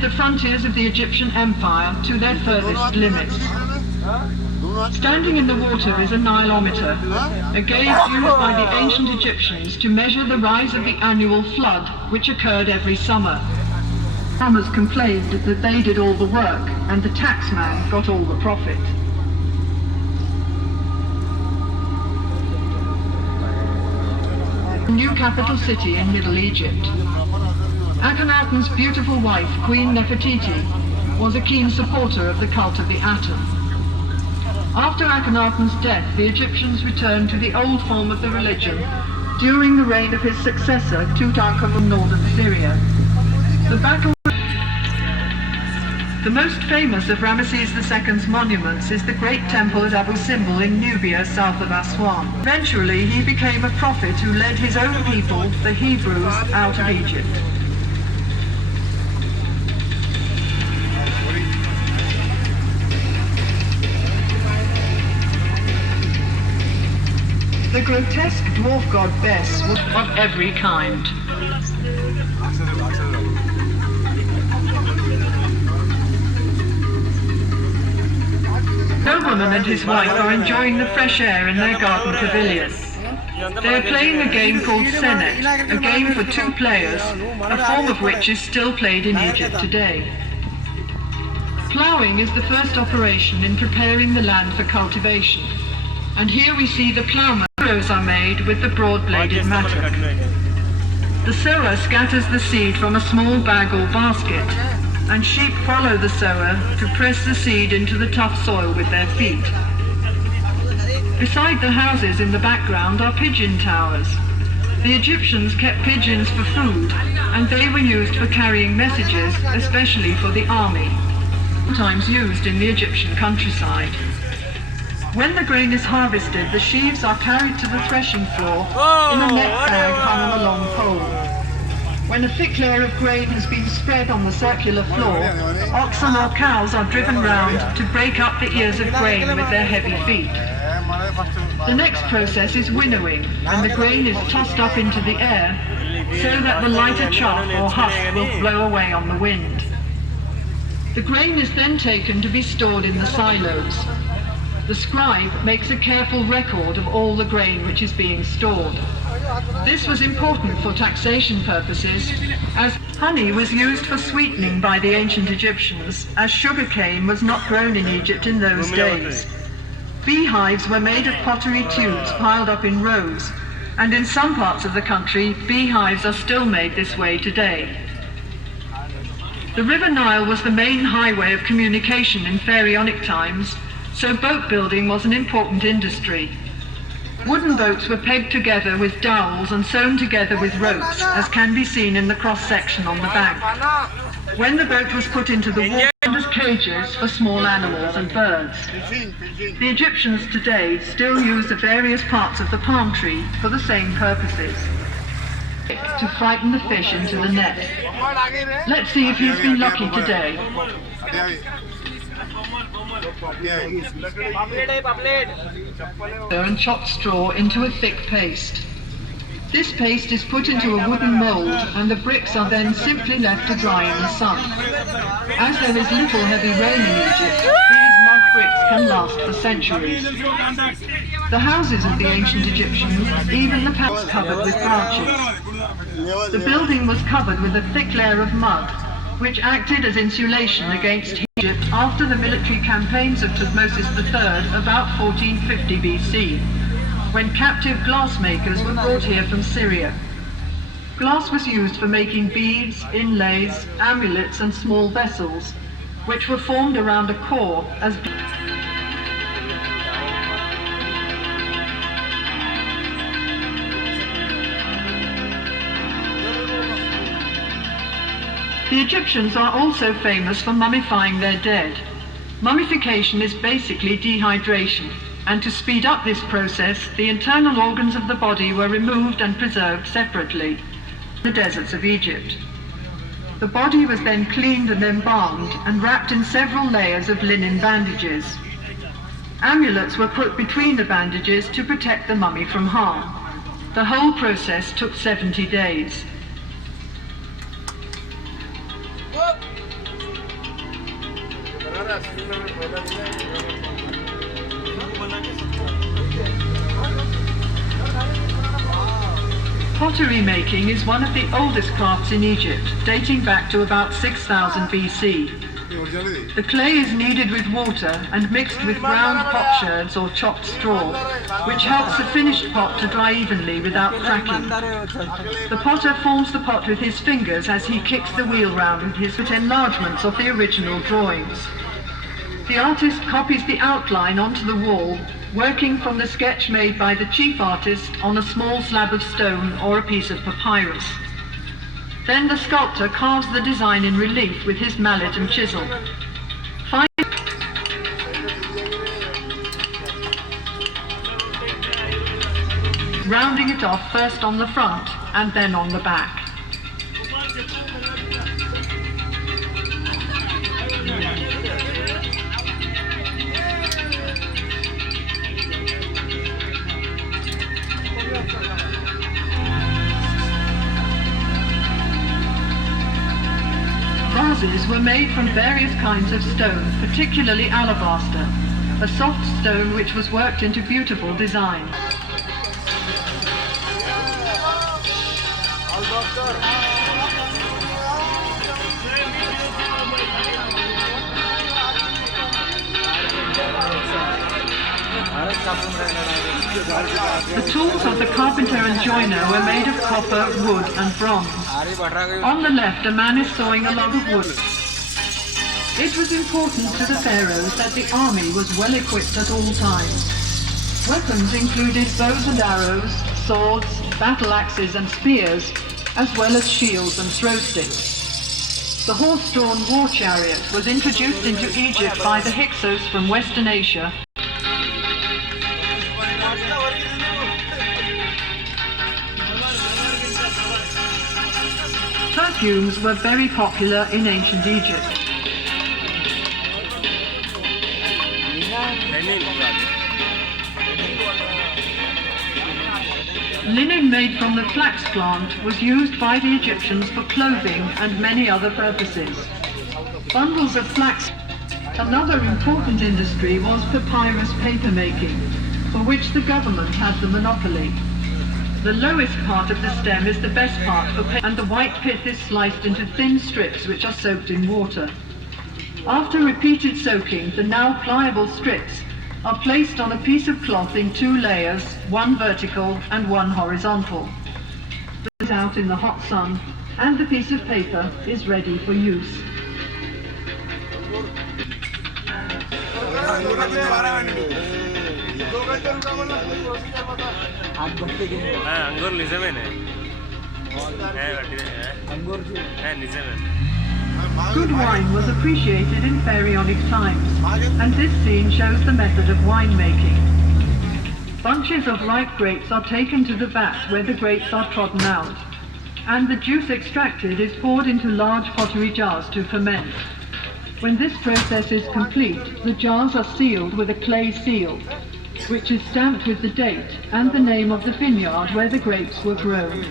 the frontiers of the Egyptian Empire to their furthest limits. Standing in the water is a Nilometer, a gauge used by the ancient Egyptians to measure the rise of the annual flood, which occurred every summer. Farmers complained that they did all the work and the taxman got all the profit. The new capital city in Middle Egypt. Akhenaten's beautiful wife, Queen Nefertiti, was a keen supporter of the cult of the atom. After Akhenaten's death, the Egyptians returned to the old form of the religion during the reign of his successor, Tutankhamun, northern Syria. The most famous of Ramesses II's monuments is the great temple at Abu Simbel in Nubia, south of Aswan. Eventually, he became a prophet who led his own people, the Hebrews, out of Egypt. The grotesque dwarf god Bes was of every kind. A nobleman and his wife are enjoying the fresh air in their garden pavilion. They are playing a game called Senet, a game for 2 players, a form of which is still played in Egypt today. Ploughing is the first operation in preparing the land for cultivation, and here we see the ploughman. Furrows are made with the broad-bladed mattock. The sower scatters the seed from a small bag or basket, and sheep follow the sower to press the seed into the tough soil with their feet. Beside the houses in the background are pigeon towers. The Egyptians kept pigeons for food, and they were used for carrying messages, especially for the army, sometimes used in the Egyptian countryside. When the grain is harvested, the sheaves are carried to the threshing floor in a net bag hung on a long pole. When a thick layer of grain has been spread on the circular floor, oxen or cows are driven round to break up the ears of grain with their heavy feet. The next process is winnowing, and the grain is tossed up into the air so that the lighter chaff or husk will blow away on the wind. The grain is then taken to be stored in the silos. The scribe makes a careful record of all the grain which is being stored. This was important for taxation purposes, as honey was used for sweetening by the ancient Egyptians, as sugarcane was not grown in Egypt in those days. Beehives were made of pottery tubes piled up in rows, and in some parts of the country, beehives are still made this way today. The River Nile was the main highway of communication in pharaonic times, so boat building was an important industry. Wooden boats were pegged together with dowels and sewn together with ropes, as can be seen in the cross-section on the bank. When the boat was put into the water, there was cages for small animals and birds. The Egyptians today still use the various parts of the palm tree for the same purposes, to frighten the fish into the net. Let's see if he's been lucky today. And chopped straw into a thick paste. This paste is put into a wooden mould, and the bricks are then simply left to dry in the sun. As there is little heavy rain in Egypt, these mud bricks can last for centuries. The houses of the ancient Egyptians, even the palace, covered with branches. The building was covered with a thick layer of mud, which acted as insulation against Egypt after the military campaigns of Thutmose III about 1450 BC, when captive glassmakers were brought here from Syria. Glass was used for making beads, inlays, amulets and small vessels, which were formed around a core as The Egyptians are also famous for mummifying their dead. Mummification is basically dehydration, and to speed up this process, the internal organs of the body were removed and preserved separately in the deserts of Egypt. The body was then cleaned and embalmed and wrapped in several layers of linen bandages. Amulets were put between the bandages to protect the mummy from harm. The whole process took 70 days. Pottery making is one of the oldest crafts in Egypt, dating back to about 6000 BC. The clay is kneaded with water and mixed with ground potsherds or chopped straw, which helps the finished pot to dry evenly without cracking. The potter forms the pot with his fingers as he kicks the wheel round with his enlargements of the original drawings. The artist copies the outline onto the wall, working from the sketch made by the chief artist on a small slab of stone or a piece of papyrus. Then the sculptor carves the design in relief with his mallet and chisel. Rounding it off first on the front and then on the back. Vases were made from various kinds of stone, particularly alabaster, a soft stone which was worked into beautiful designs. The tools of the carpenter and joiner were made of copper, wood and bronze. On the left, a man is sawing a log of wood. It was important to the pharaohs that the army was well equipped at all times. Weapons included bows and arrows, swords, battle axes and spears, as well as shields and throw sticks. The horse-drawn war chariot was introduced into Egypt by the Hyksos from Western Asia. Perfumes were very popular in ancient Egypt. Linen made from the flax plant was used by the Egyptians for clothing and many other purposes. Bundles of flax. Another important industry was papyrus paper making, for which the government had the monopoly. The lowest part of the stem is the best part for paper, and the white pith is sliced into thin strips which are soaked in water. After repeated soaking, the now pliable strips are placed on a piece of cloth in 2 layers, one vertical and one horizontal. Put out in the hot sun, and the piece of paper is ready for use. Good wine was appreciated in pharaonic times, and this scene shows the method of winemaking. Bunches of ripe grapes are taken to the vat where the grapes are trodden out, and the juice extracted is poured into large pottery jars to ferment. When this process is complete, the jars are sealed with a clay seal, which is stamped with the date and the name of the vineyard where the grapes were grown.